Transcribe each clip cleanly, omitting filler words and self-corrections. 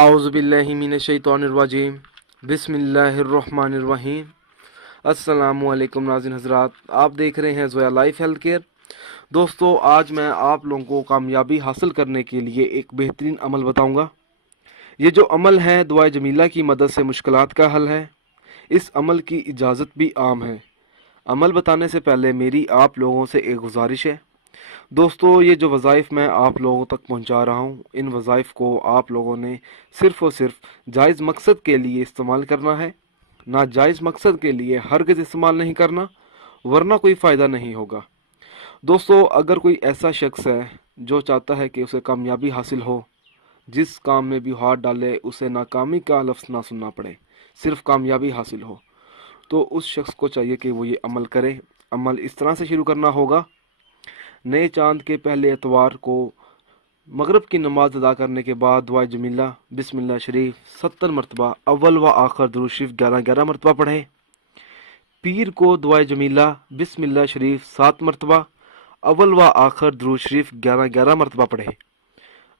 आउज़ुबिल्लाहि मिनश्शैतानिर्रजीम बिस्मिल्लाहिर्रहमानिर्रहीम। अस्सलामुअलैकुम नाज़रीन हज़रात, आप देख रहे हैं ज़ोया लाइफ हेल्थ केयर। दोस्तों, आज मैं आप लोगों को कामयाबी हासिल करने के लिए एक बेहतरीन अमल बताऊंगा। ये जो अमल है दुआए जमीला की मदद से मुश्किलात का हल है। इस अमल की इजाज़त भी आम है। अमल बताने से पहले मेरी आप लोगों से एक गुजारिश है। दोस्तों, ये जो वज़ाइफ मैं आप लोगों तक पहुंचा रहा हूं, इन वज़ाइफ को आप लोगों ने सिर्फ़ और सिर्फ जायज़ मकसद के लिए इस्तेमाल करना है। नाजायज़ मकसद के लिए हरगिज़ इस्तेमाल नहीं करना, वरना कोई फ़ायदा नहीं होगा। दोस्तों, अगर कोई ऐसा शख्स है जो चाहता है कि उसे कामयाबी हासिल हो, जिस काम में भी हाथ डाले उसे नाकामी का लफ्ज़ ना सुनना पड़े, सिर्फ कामयाबी हासिल हो, तो उस शख्स को चाहिए कि वो ये अमल करे। अमल इस तरह से शुरू करना होगा। नए चांद के पहले एतवार को मगरिब की नमाज अदा करने के बाद दुआ जमीला बिस्मिल्लाह शरीफ 70 मरतबा, अव्वल व आखिर दुरूद शरीफ 11-11 मरतबा पढ़ें। पीर को दुआ जमीला बिस्मिल्लाह शरीफ 7 मरतबा, अव्वल व आखिर दुरूद शरीफ 11-11 मरतबा पढ़ें।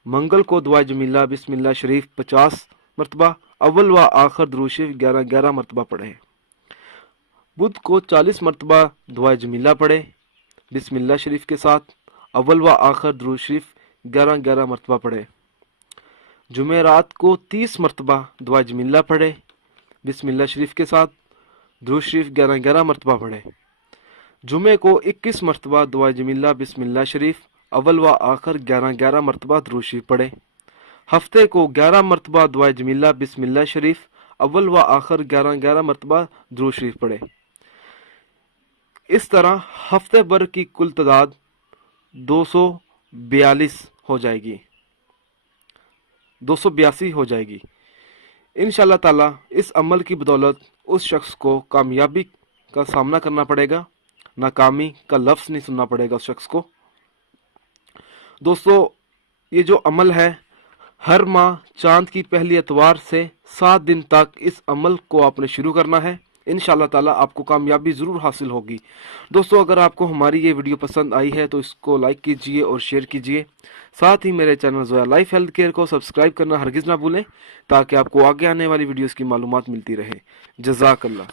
मंगल को दुआ जमीला बिस्मिल्लाह शरीफ 50 मरतबा, अव्वल व आखिर दुरूद शरीफ 11-11 मरतबा पढ़ें। बुध को 40 मरतबा दुआ जमीला पढ़ें बिस्मिल्लाह शरीफ के साथ, अव्वल व आखिर दुरूद शरीफ 11-11 मरतबा पढ़े। जुमेरात को 30 मरतबा दुआ जमीला पढ़े बिस्मिल्लाह शरीफ के साथ, दुरूद शरीफ 11-11 मरतबा पढ़े। जुमे को 21 मरतबा दुआ जमीला बिस्मिल्लाह शरीफ, अव्वल व आखिर 11-11 मरतबा दुरूद शरीफ पढ़े। हफ्ते को 11 मरतबा दुआ जमीला बिस्मिल्लाह शरीफ, अव्वल व आखिर 11-11 मरतबा दुरूद शरीफ पढ़े। इस तरह हफ्ते भर की कुल तादाद 282 हो जाएगी, 282 हो जाएगी। इंशाअल्लाह ताला इस अमल की बदौलत उस शख्स को कामयाबी का सामना करना पड़ेगा, नाकामी का लफ्ज़ नहीं सुनना पड़ेगा उस शख्स को। दोस्तों, ये जो अमल है, हर माह चांद की पहली एतवार से 7 दिन तक इस अमल को आपने शुरू करना है। इंशाअल्लाह ताला आपको कामयाबी ज़रूर हासिल होगी। दोस्तों, अगर आपको हमारी ये वीडियो पसंद आई है तो इसको लाइक कीजिए और शेयर कीजिए। साथ ही मेरे channel Zoya life health care को सब्सक्राइब करना हरगिज़ ना भूलें, ताकि आपको आगे आने वाली वीडियोस की मालूमात मिलती रहे। जज़ाकल्लाह।